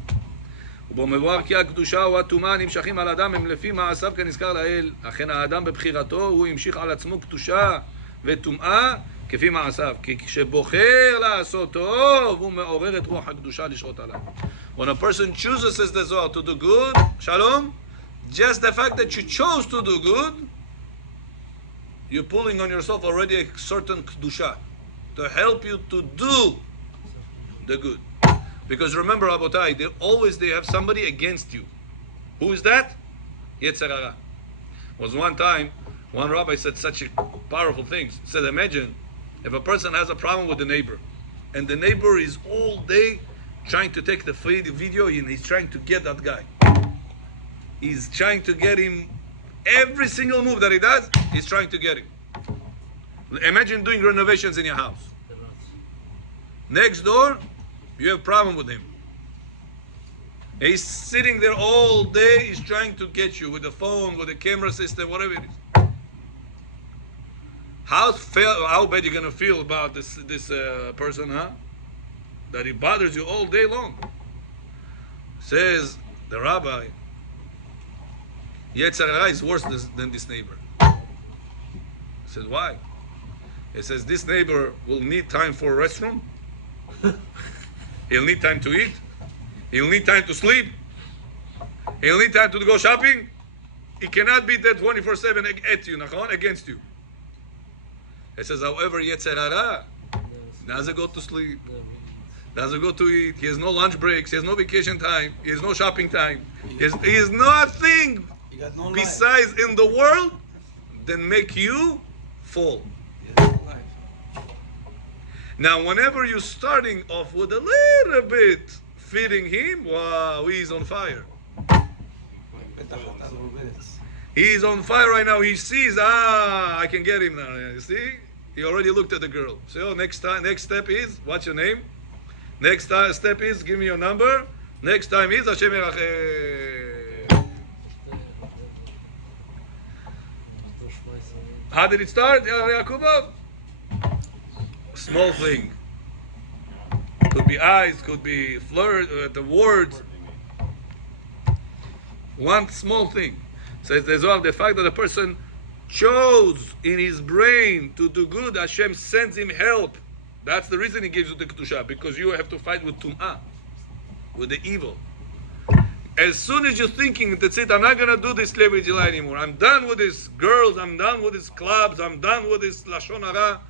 ובו מבואר כי הקדושה והטומאה נמשכים על אדם הם לפי מעשיו כנזכר לאל. אכן האדם בבחירתו הוא המשיך על עצמו קדושה וטומאה כפי מעשיו. כי כשבוחר לעשות טוב הוא מעורר את רוח הקדושה לשרות עליו. When a person chooses, says the Zohar, to do good, shalom, just the fact that you chose to do good, you're pulling on yourself already a certain kedusha to help you to do the good. Because remember, Rabotai, they have somebody against you. Who is that? Yetzer Hara. Was one time, one rabbi said such a powerful thing. He said, imagine if a person has a problem with the neighbor, and the neighbor is all day trying to take the video, and he's trying to get that guy. He's trying to get him, every single move that he does, he's trying to get him. Imagine doing renovations in your house. Next door, you have a problem with him. He's sitting there all day, he's trying to get you with the phone, with the camera system, whatever it is. How bad you gonna feel about this person, huh? That he bothers you all day long. Says the rabbi, Yetzer Hara is worse than this neighbor. He says, why? He says, this neighbor will need time for a restroom. He'll need time to eat. He'll need time to sleep. He'll need time to go shopping. He cannot be there 24/7 at you, against you. He says, however, Yetzer Hara doesn't go to sleep, doesn't go to eat. He has no lunch breaks. He has no vacation time. He has no shopping time. He has nothing besides in the world than make you fall. Now, whenever you're starting off with a little bit feeding him, wow, he's on fire. He's on fire right now. He sees, I can get him now. You see? He already looked at the girl. So next step is, what's your name? Next step is, give me your number. Next time is, Hashem Yeracheh. How did it start, Yakubov? Small thing. Could be eyes, could be flirt, the words. One small thing. Says the Zohar, the fact that a person chose in his brain to do good, Hashem sends him help. That's the reason He gives you the kedusha, because you have to fight with tum'ah, with the evil. As soon as you're thinking, that's it, I'm not going to do this Levi Jilai anymore. I'm done with these girls, I'm done with these clubs, I'm done with this Lashon Hara,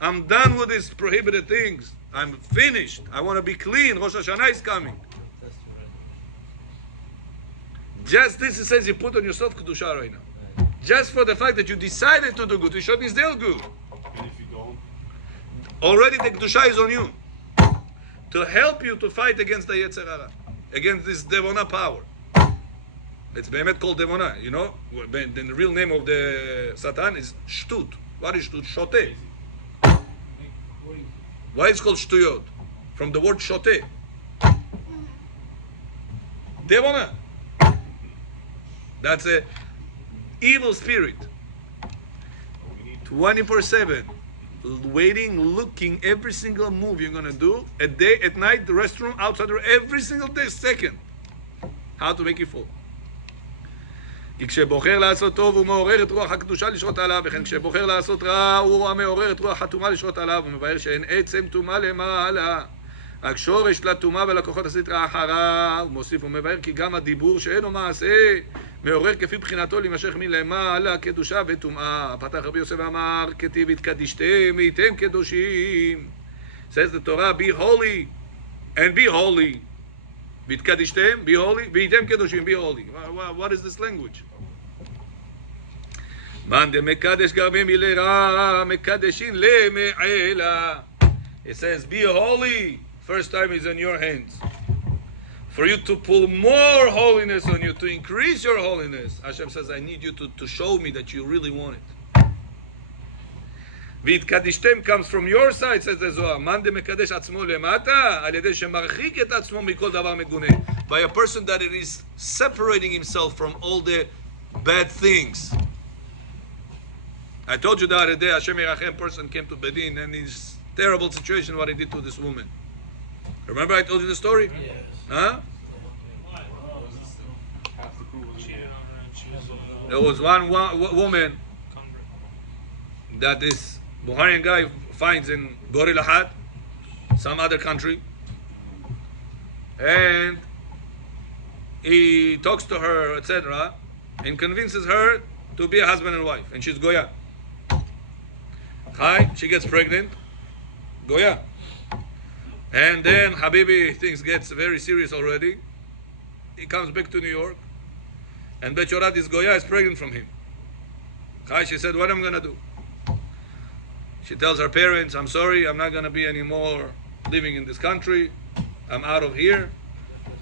I'm done with these prohibited things. I'm finished. I want to be clean. Rosh Hashanah is coming. Just this, it says you put on yourself kedusha right now. Just for the fact that you decided to do good, you should be still good. And if you don't, Already the kedusha is on you to help you to fight against the Yetzer Hara, against this devona power. It's behemet called devona. You know, then the real name of the Satan is shtut. What is shtut? Shote. Why is it called shtuyot? From the word shote. Devona. That's a evil spirit. 24/7, waiting, looking every single move you're gonna do, at day, at night, the restroom, outside, every single day, second. How to make you fall. כי כשבוחר לעשות טוב הוא מעורר את רוח הקדושה לשרות עליו, וכן כשבוחר לעשות רע הוא המעורר את רוח הטומאה לשרות עליו, ומבאר שאין עצם טומאה למעלה, רק שורש לטומאה ולכוחות הסטרא אחריו. הוא מוסיף ומבאר כי גם הדיבור שאינו מעשה מעורר כפי בחינתו להימשך מלמעלה קדושה וטומאה. פתח רבי יוסף ואמר כתיב התקדישתם והייתם קדושים. Says the Torah, be holy and be holy. והתקדישתם, be holy, והייתם קדושים, be holy. What is this language? מאן דמקדש גרמי מלרע, מקדשין למעלה. It says, be holy. First time is in your hands. For you to pull more holiness on you, to increase your holiness. Hashem says, I need you to show me that you really want it. והתקדישתם comes from your side, says the Zohar. מאן דמקדש עצמו למטה, על ידי שמרחיק את עצמו מכל דבר מגונה. By a person that it is separating himself from all the bad things. I told you the other day, Hashem Yerachem person came to Bedin and his terrible situation, what he did to this woman. Remember I told you the story? Yes. Huh? half the crew was in Cheated there. on her and she was There was one woman convert. that this Buharian guy finds in Gori Lahad, some other country, and he talks to her, etc., and convinces her to be a husband and wife, and she's Goya. She gets pregnant, Goya. And then Habibi, things gets very serious already. He comes back to New York, and Bechorat is Goya is pregnant from him. She said, what am I going to do? She tells her parents, I'm sorry, I'm not going to be anymore living in this country. I'm out of here.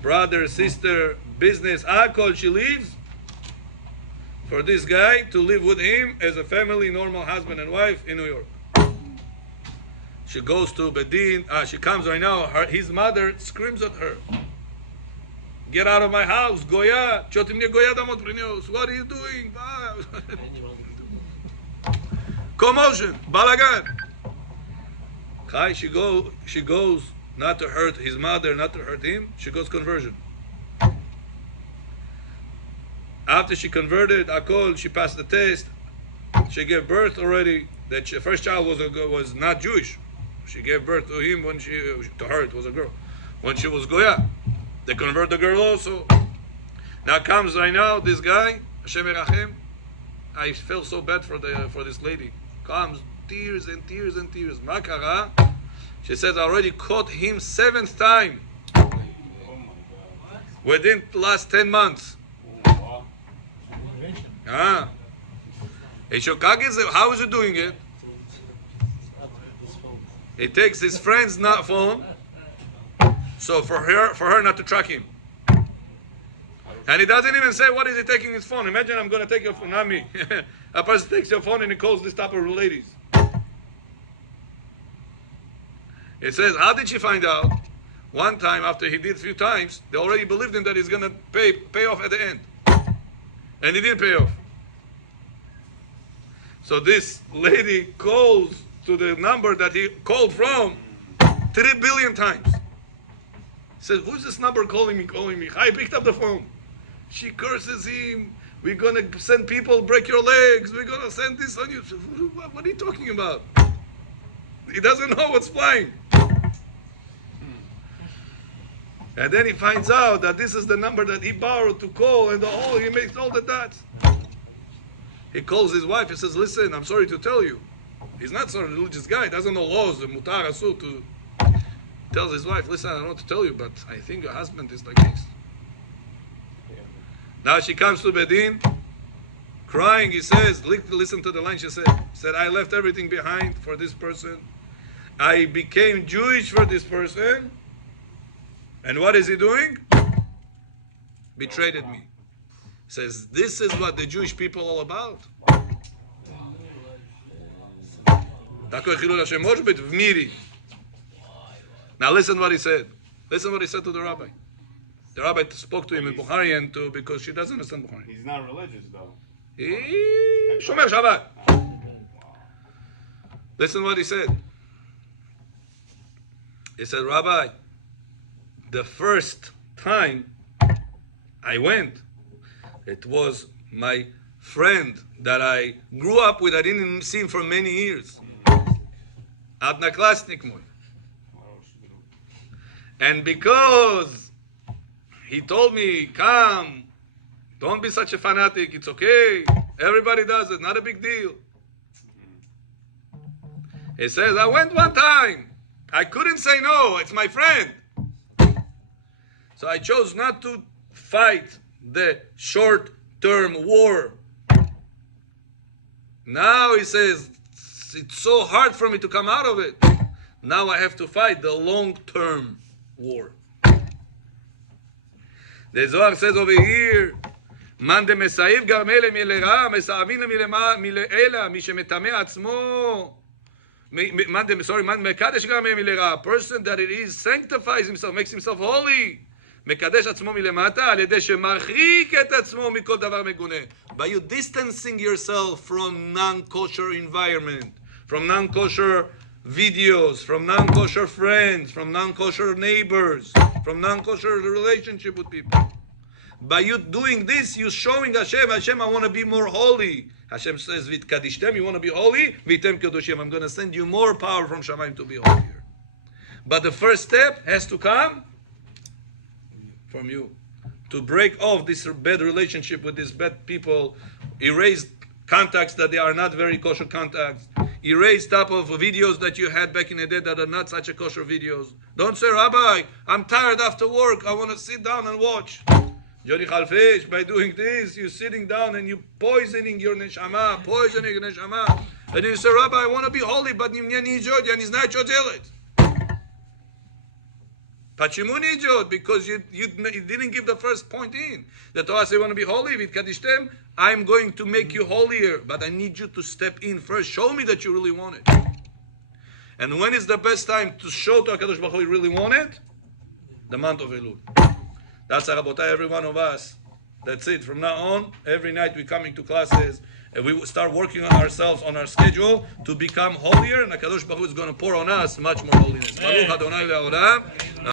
Brother, sister, business, alcohol, she leaves for this guy to live with him as a family, normal husband and wife in New York. She goes to Bedin, she comes right now, his mother screams at her. Get out of my house, Goya. What are you doing? Commotion, balagan. She goes not to hurt his mother, not to hurt him. She goes conversion. After she converted, Akol, she passed the test. She gave birth already. That first child was not Jewish. She gave birth to him to her it was a girl. When she was Goya, they convert the girl also. Now comes right now this guy, Hashem Yerachem. I feel so bad for this lady. Comes tears and tears and tears. Makara, she says, I already caught him 7th time within the last 10 months. How is he doing it? He takes his friend's phone, so for her not to track him. And he doesn't even say, what is he taking his phone? Imagine I'm going to take your phone, not me. A person takes your phone and he calls this type of ladies. It says, how did she find out? One time, after he did a few times, they already believed him that he's going to pay off at the end. And he didn't pay off. So this lady calls to the number that he called from 3 billion times. Says, who's this number calling me? I picked up the phone. She curses him. We're going to send people, break your legs. We're going to send this on you. What are you talking about? He doesn't know what's flying. And then he finds out that this is the number that he borrowed to call, and he makes all the dots. He calls his wife. He says, listen, I'm sorry to tell you. He's not some religious guy. He doesn't know laws, mutar, asur, to tells his wife, listen, I don't know what to tell you, but I think your husband is like this. Now she comes to Bedin, crying. He says, listen to the line she said. I left everything behind for this person. I became Jewish for this person. And what is he doing? Betrayed me. Says, this is what the Jewish people are all about. Now listen what he said. Listen what he said to the rabbi. The rabbi spoke to him in Bukhari because she doesn't understand Bukhari. He's not religious though. He Shomer Shabbat. Listen what he said. He said, Rabbi, the first time I went, it was my friend that I grew up with. I didn't see him for many years. Adnaklasnik moy. And because he told me, come, don't be such a fanatic, it's okay. Everybody does it, not a big deal. He says, I went one time. I couldn't say no, it's my friend. So I chose not to fight the short-term war. Now he says, it's so hard for me to come out of it. Now I have to fight the long-term war. The Zohar says over here, Man de mesaiv garmele milera, mesavin mileela, mi shemetame atzmo. Man mekadesh garmele milera. A person that it is sanctifies himself, makes himself holy. מקדש עצמו מלמטה על ידי שמרחיק את עצמו מכל דבר מגונה. By you distancing yourself from non-kosher environment, from non-kosher videos, from non-kosher friends, from non-kosher neighbors, from non-kosher relationship with people. By you doing this, you're showing Hashem, I want to be more holy. Hashem says, V'tkadishtem, you want to be holy? V'tem kedoshim, I'm going to send you more power from Shamayim to be holier. But the first step has to come from you. To break off this bad relationship with these bad people, erase contacts that they are not very kosher contacts, erase type of videos that you had back in the day that are not such a kosher videos. Don't say, Rabbi, I'm tired after work, I want to sit down and watch. Jody Khalfish, by doing this, you're sitting down and you're poisoning your neshama. And you say, Rabbi, I want to be holy, but you need to and it's not your делать. Почему не идет? Because you didn't give the first point in. The Torah says, you want to be holy, V'tkadishtem, I'm going to make you holier, but I need you to step in first. Show me that you really want it. And when is the best time to show to HaKadosh Baruch Hu you really want it? The month of Elul. That's Rabotai, every one of us. That's it. From now on, every night we're coming to classes, and we will start working on ourselves, on our schedule, to become holier, and HaKadosh Baruch Hu is going to pour on us much more holiness. Baruch Adonai Le'olam.